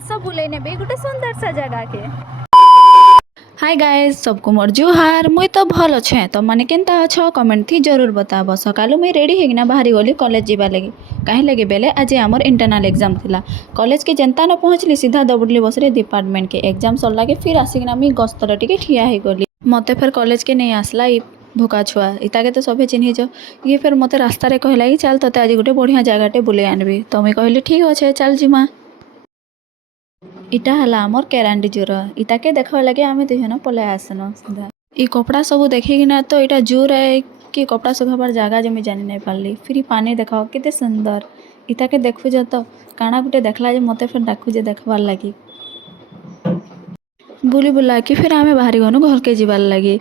आस बुले नेबे गोटे सुंदर सा जगह के। हाय गाइस सबको मोर जुहार मुई तो भल अच्छे तो मैंने केनता अच्छ कमेंट थी जरूर बताब। सकालू मुई रेडी होना बाहरी गली कॉलेज जीवा लगी कहीं लगे बेले आज आमर इंटरनल एग्जाम थिला। कॉलेज के जनता न पहुँचली सीधा दौड़ली बस रे डिपार्टमेंट के एग्जाम सरला के फिर आसिकना मुई गस्तर टिके ठिया हो गली। मते फिर कॉलेज के नहीं आसला भोका छुआ इता के तो सभे चिन्हिच। ये फिर मते रास्ता रे कहला कि चल तोते आज गोटे बढ़िया जगहटे बुले आनबी तो मुई कहली ठीक अच्छे चल जिमा। इटा हला आमर केरांडी जूर इटा के देखा लगे आम दुजन पलै आसन सीधा ई कपड़ा सब देखिकिना तो इटा जूर है कि कपड़ा सुखाबार जगह जमी जानी नहीं पारली। फिर पानी देखाओ केते सुंदर इता के देखुज तो काना गुटे देखला जे मते फिर डाकुजे देखबार लगी बुली बुला कि फिर आमे बाहरी गनु घर के जीवार लगी।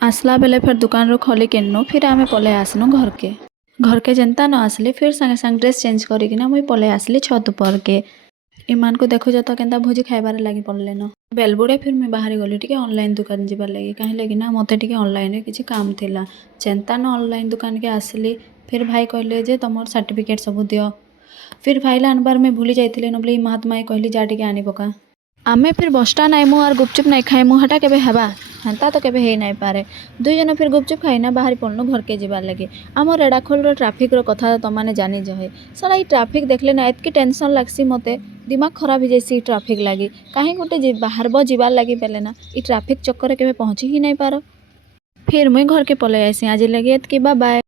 आसला बेले फिर दुकान रो खोली केनु फिर आमे पलै आसनु घर के जनता न आसली फिर संगे संग ड्रेस चेंज करिकिना मुई पलै आसली छत ऊपर के। इमान को देखो तो केनता भोजी खाइबार लगी पड़ले न बेलबुड़े फिर मैं बाहर गली टिके ऑनलाइन दुकान जीवार लगी कहीं लगी ना मते टिके ऑनलाइन रे किछि काम थिला। चेंता न ऑनलाइन दुकान के आसली फिर भाई कहले जे तमर सर्टिफिकेट सब दियो। फिर फाइल आनबार में भूली जाइतिले न बोले महात्मा कहली जा टिके आनी पका। आमे फिर बसटा नाई मु और गुपचुप नहीं खाए मु हटा केबे हेबा हेन्ता तो केबे हे नहीं पारे। दुई जन फिर गुपचुप खाइना बाहर पड़नु घर के जीवार लगे। आम रेड़ाखोल रो ट्राफिक रो कथा तो मैंने जानी जहे साला ट्राफिक देखले ना एतकी टेंशन लगसी मते दिमाग खराब हो जाइसी ट्राफिक लगी कहीं गोटे बाहर जीवार लगी पेले ना ई ट्राफिक चक्कर केबे पहुँची ही नहीं पार। फिर मुई घर के पलै आइसी आज लगे एतकी बाय बाय।